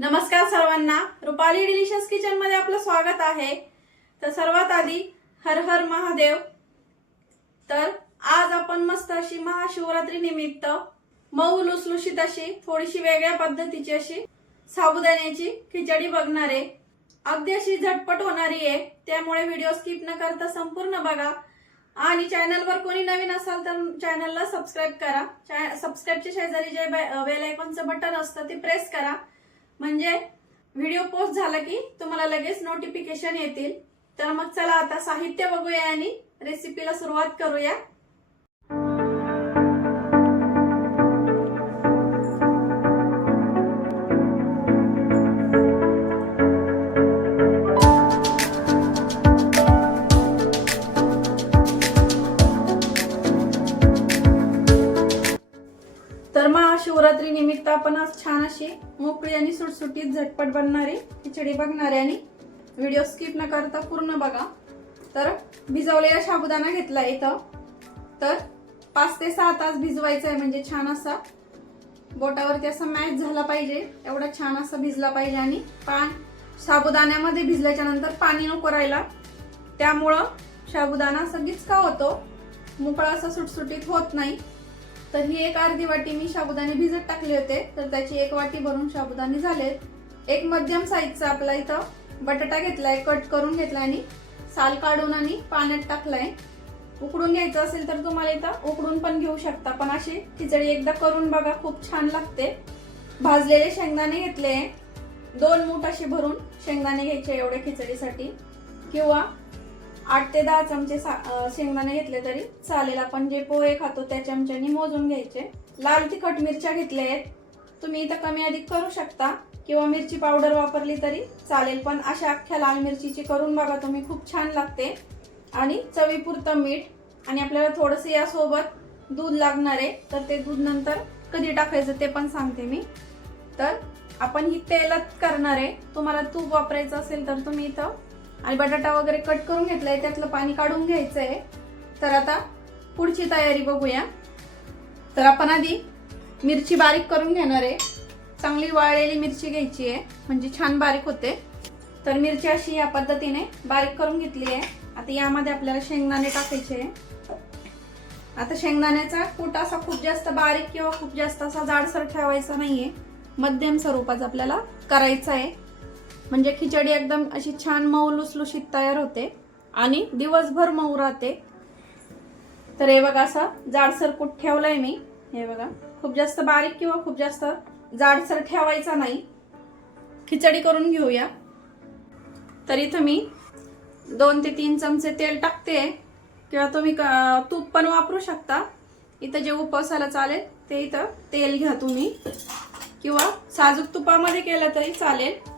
नमस्कार सर्वांना, Rupali delicious kitchen मध्ये आपलं स्वागत आहे। तर सर्वात आधी हर हर महादेव। तर आज आपण मस्त अशी महाशिवरात्री निमित्त मऊ लुसलुशीत अशी थोडीशी वेगळ्या पद्धतीची अशी साबुदाण्याची खिचडी बघणार आहे। अगदी अशी झटपट होणारी आहे, त्यामुळे व्हिडिओ स्किप न करता संपूर्ण बघा। आणि चॅनलवर कोणी नवीन असाल तर चॅनलला सबस्क्राइब करा। सबस्क्राइबच्या शेजारी जे बेल आयकॉनचं बटन असतं ते प्रेस करा, म्हणजे व्हिडिओ पोस्ट झाला की तुम्हाला लगेच नोटिफिकेशन येतील। तर मग चला आता साहित्य बघूया आणि रेसिपीला सुरुवात करूया। तर महाशिवरात्री निमित्त आपण आज छान अशी मोकळी आणि सुटसुटीत झटपट बनणारी खिचडी बघणार आहे आणि व्हिडिओ स्किप न करता पूर्ण बघा। तर भिजवलेला साबुदाणा घेतला इथं, तर 5 ते 6 तास भिजवायचा आहे, म्हणजे छान असा बोटावरती असा मॅच झाला पाहिजे, एवढा छान असा भिजला पाहिजे। आणि साबुदाण्यामध्ये भिजल्याच्या नंतर पाणी नको राहिला, त्यामुळं साबुदाणा सगळीच का होतो, मोकळा असा सुटसुटीत होत नाही। तर ही एक अर्धी वाटी मी साबुदाणे भिजत टाकले होते, तर त्याची 1 वाटी भरून साबुदाणे झाले। एक मध्यम साईजचा आपला इथं बटाटा घेतलाय, कट करून घेतलाय आणि साल काढून आणि पाण्यात टाकलाय। उकडून घ्यायचं असेल तर तुम्हाला इथं उकडून पण घेऊ शकता, पण अशी खिचडी एकदा करून बघा, खूप छान लागते। भाजलेले शेंगदाणे घेतले, 2 मूठ असे भरून शेंगदाणे घ्यायचे एवढ्या खिचडीसाठी, किंवा 8 ते 10 चमचे शेंगदाणे घेतले तरी चालेल। आपण जे पोहे खातो त्या चमच्यानी मोजून घ्यायचे। लाल तिखट मिरच्या घेतल्या आहेत, तुम्ही इथं कमी अधिक करू शकता किंवा मिरची पावडर वापरली तरी चालेल, पण अशा अख्ख्या लाल मिरचीची करून बघा तुम्ही, खूप छान लागते। आणि चवीपुरतं मीठ, आणि आपल्याला थोडंसं यासोबत दूध लागणार आहे, तर ते दूध नंतर कधी टाकायचं ते पण सांगते मी। तर आपण ही तेलात करणार आहे, तुम्हाला तूप वापरायचं असेल तर तुम्ही इथं, आणि बटाटा वगैरे कट करून घेतलाय, त्यातलं पाणी काढून घ्यायचंय। तर आता पुढची तयारी बघूया। तर आपण आधी मिरची बारीक करून घेणार आहे, चांगली वाळलेली मिरची घ्यायची आहे, म्हणजे छान बारीक होते। तर मिरची अशी या पद्धतीने बारीक करून घेतली आहे। आता यामध्ये आपल्याला शेंगदाणे टाकायचे आहे। आता शेंगदाण्याचा कूट असा खूप जास्त बारीक किंवा खूप जास्त असा जाडसर ठेवायचा नाहीये, मध्यम स्वरूपाचा आपल्याला करायचा आहे, म्हणजे खिचडी एकदम अशी छान मऊ लुसलुशीत तयार होते आणि दिवसभर मऊ राहते। तर हे बघा, असा जाडसर कूट ठेवलाय मी, हे बघा, खूप जास्त बारीक किंवा खूप जास्त जाडसर ठेवायचा नाही। खिचडी करून घेऊया। तर इथं मी 2 ते 3 चमचे तेल टाकते, किंवा तुम्ही तूप पण वापरू शकता। इथं जे उपवासाला चालेल ते इथं तेल घ्या तुम्ही, किंवा साजूक तुपामध्ये केलं तरी चालेल।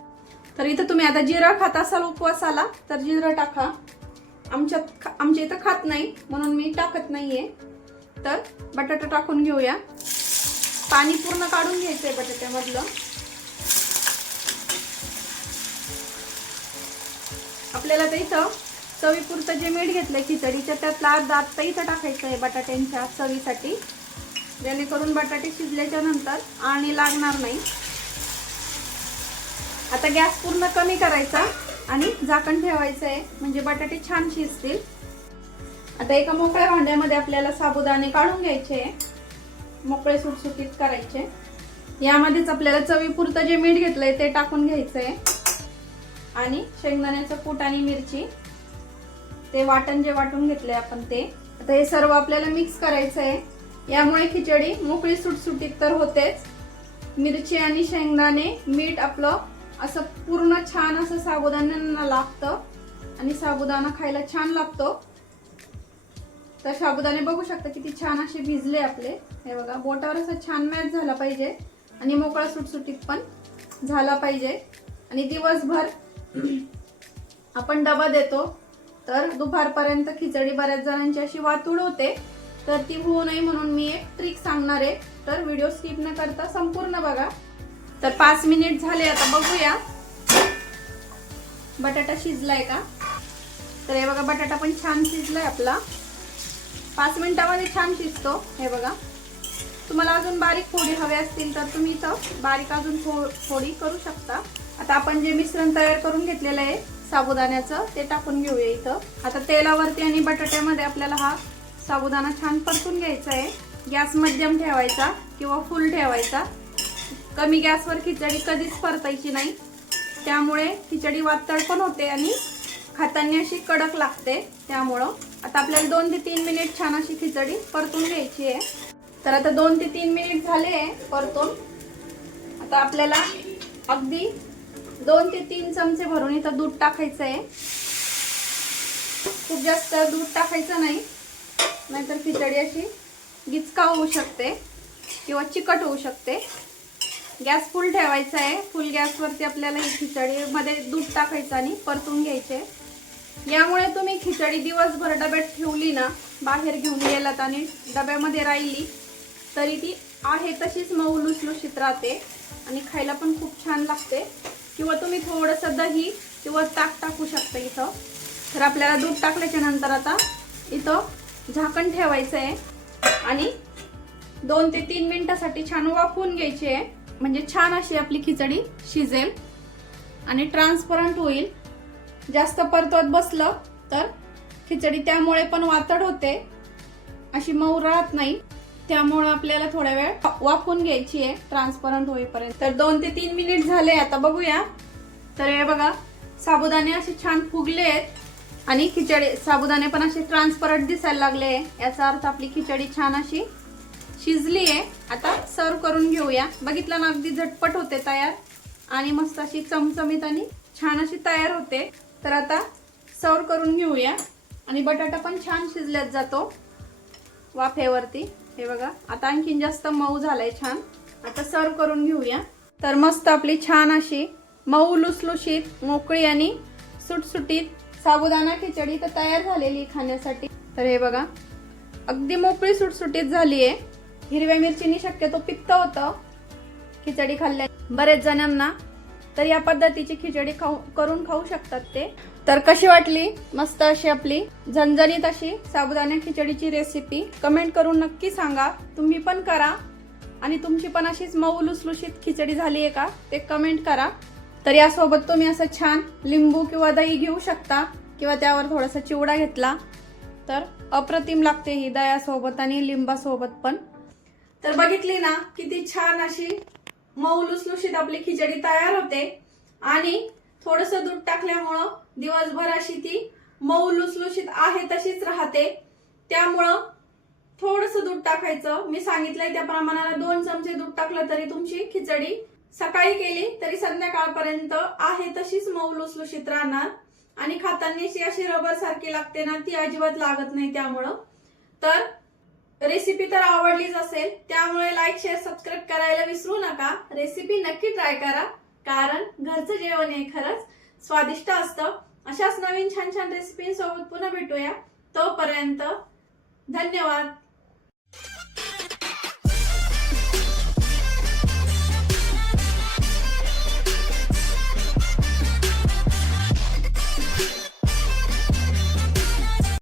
तर इथं तुम्ही आता जिरं खात असाल उपवासाला तर जिरं टाका, आमच्या इथं खात नाही म्हणून मी टाकत नाहीये। तर बटाटा टाकून घेऊया, पाणी पूर्ण काढून घ्यायचंय बटाट्यामधलं। आपल्याला तर इथं चवीपुरतं जे मीठ घेतलंय खिचडीच्या, त्यातला अर्धा आता इथं टाकायचं आहे बटाट्यांच्या चवीसाठी, जेणेकरून बटाटे शिजल्याच्या नंतर आणि लागणार नाही। आता गॅस पूर्ण कमी करायचा आणि झाकण ठेवायचं आहे, म्हणजे बटाटे छान शिजतील। आता एका मोकळ्या भांड्यामध्ये आपल्याला साबुदाणे काढून घ्यायचे, मोकळे सुटसुटीत करायचे। यामध्येच आपल्याला चवीपुरतं जे मीठ घेतलंय ते टाकून घ्यायचंय, आणि शेंगदाण्याचं कूट आणि मिरची, ते वाटण जे वाटून घेतलंय आपण ते, आता हे सर्व आपल्याला मिक्स करायचं आहे। यामुळे खिचडी मोकळी सुटसुटीत तर होतेच, मिरची आणि शेंगदाणे मीठ आपलं असं पूर्ण छान असं साबुदाण्यांना लागतं, आणि साबुदाणा खायला छान लागतो। तर साबुदाणे बघू शकता किती छान असे भिजले आपले, हे बघा, बोटावर असं छान मॅच झाला पाहिजे आणि मोकळा सुटसुटीत पण झाला पाहिजे। आणि दिवसभर आपण डबा देतो, तर दुपारपर्यंत खिचडी बऱ्याच जणांची अशी वातुळ होते, तर ती होऊ नये म्हणून मी एक ट्रिक सांगणार आहे, तर व्हिडिओ स्किप न करता संपूर्ण बघा। तर 5 मिनिट झाले, आता बघूया बटाटा शिजलाय का। तर हे बघा, बटाटा पण छान शिजलाय आपला, 5 मिनिटांमध्ये छान शिजतो, हे बघा। तुम्हाला अजून बारीक फोडी हवे असतील तर तुम्ही इथं बारीक अजून फोडी करू शकता। आता आपण जे मिश्रण तयार करून घेतलेलं आहे साबुदाण्याचं ते टाकून घेऊया इथं। आता तेलावरती आणि बटाट्यामध्ये आपल्याला हा साबुदाणा छान परतून घ्यायचा आहे। गॅस मध्यम ठेवायचा किंवा फुल ठेवायचा। कमी गॅसवर खिचडी कधीच परतायची नाही, त्यामुळे खिचडी वातळ पण होते आणि खाताना अशी कडक लागते। त्यामुळं आता आपल्याला 2 ते 3 मिनिट छान अशी खिचडी परतून घ्यायची आहे। तर आता 2 ते 3 मिनिट झाले परतून। आता आपल्याला अगदी 2 ते 3 चमचे भरून इथं दूध टाकायचं आहे। खूप जास्त दूध टाकायचं नाही, नाहीतर खिचडी अशी गिचका होऊ शकते किंवा चिकट होऊ शकते। गॅस फुल ठेवायचा आहे। फुल गॅसवरती आपल्याला ही खिचडीमध्ये दूध टाकायचं आणि परतून घ्यायचे। यामुळे तुम्ही खिचडी दिवसभर डब्यात ठेवली ना, बाहेर घेऊन गेलात आणि डब्यामध्ये राहिली तरी ती आहे तशीच मऊ लुसलुशीत राहते आणि खायला पण खूप छान लागते। किंवा तुम्ही थोडंसं दही किंवा ताक टाकू शकता इथं। तर आपल्याला दूध टाकल्याच्या नंतर आता इथं झाकण ठेवायचं आहे आणि 2 ते 3 मिनिटासाठी छान वाफवून घ्यायची आहे, म्हणजे छान अशी आपली खिचडी शिजेल आणि ट्रान्सपरंट होईल। जास्त परतवत बसलं तर खिचडी त्यामुळे पण वातड होते, अशी मऊ राहत नाही। त्यामुळे आपल्याला थोडा वेळ वाफवून घ्यायची आहे ट्रान्सपरंट होईपर्यंत। तर 2 ते 3 मिनिट झाले, आता बघूया। तर हे बघा साबुदाणे असे छान फुगले आहेत आणि खिचडी साबुदाणे पण असे ट्रान्सपरंट दिसायला लागले। याचा अर्थ आपली खिचडी छान अशी शिजली आहे। आता सर्व करून घेऊया। बघितलं ना, अगदी झटपट होते तयार आणि मस्त अशी चमचमीत आणि छान अशी तयार होते। तर आता सर्व करून घेऊया आणि बटाटा पण छान शिजल्यात जातो वाफेवरती। हे बघा आता आणखीन जास्त मऊ झालाय छान। आता सर्व करून घेऊया। तर मस्त आपली छान अशी मऊ लुसलुशीत मोकळी आणि सुटसुटीत साबुदाणा खिचडी तर तयार झालेली खाण्यासाठी। तर हे बघा अगदी मोकळी सुटसुटीत झाली आहे। हिरव्या मिरचीनी शक्यतो पित्त होतं खिचडी खाल्ल्या बरेच जणांना, तर या पद्धतीची खिचडी करून खाऊ शकतात ते। तर कशी वाटली मस्त अशी आपली झणझणीत अशी साबुदाणा खिचडीची रेसिपी कमेंट करून नक्की सांगा। तुम्ही पण करा आणि तुमची पण अशीच मऊ लुसलुशीत खिचडी झाली आहे का ते कमेंट करा। तर यासोबत तुम्ही असं छान लिंबू किंवा दही घेऊ शकता किंवा त्यावर थोडासा चिवडा घेतला तर अप्रतिम लागते ही दह्यासोबत आणि लिंबासोबत पण। तर बघितली ना किती छान अशी मऊ लुसलुशीत आपली खिचडी तयार होते आणि थोडंसं दूध टाकल्यामुळं दिवसभर अशी ती मऊ लुसलुशीत आहे तशीच राहते। त्यामुळं थोडंसं दूध टाकायचं, मी सांगितलंय त्या प्रमाणाला 2 चमचे दूध टाकलं तरी तुमची खिचडी सकाळी केली तरी संध्याकाळपर्यंत आहे तशीच मऊ लुसलुशीत राहणार आणि खाताना अशी रबर सारखी लागते ना, ती अजिबात लागत नाही। त्यामुळं तर रेसिपी तर आवडलीच असेल, त्यामुळे लाईक शेअर सबस्क्राईब करायला विसरू नका। रेसिपी नक्की ट्राय करा, कारण घरचं जेवण हे खरंच स्वादिष्ट असतं। अशाच नवीन छान छान रेसिपींसोबत पुन्हा भेटूया, तोपर्यंत धन्यवाद।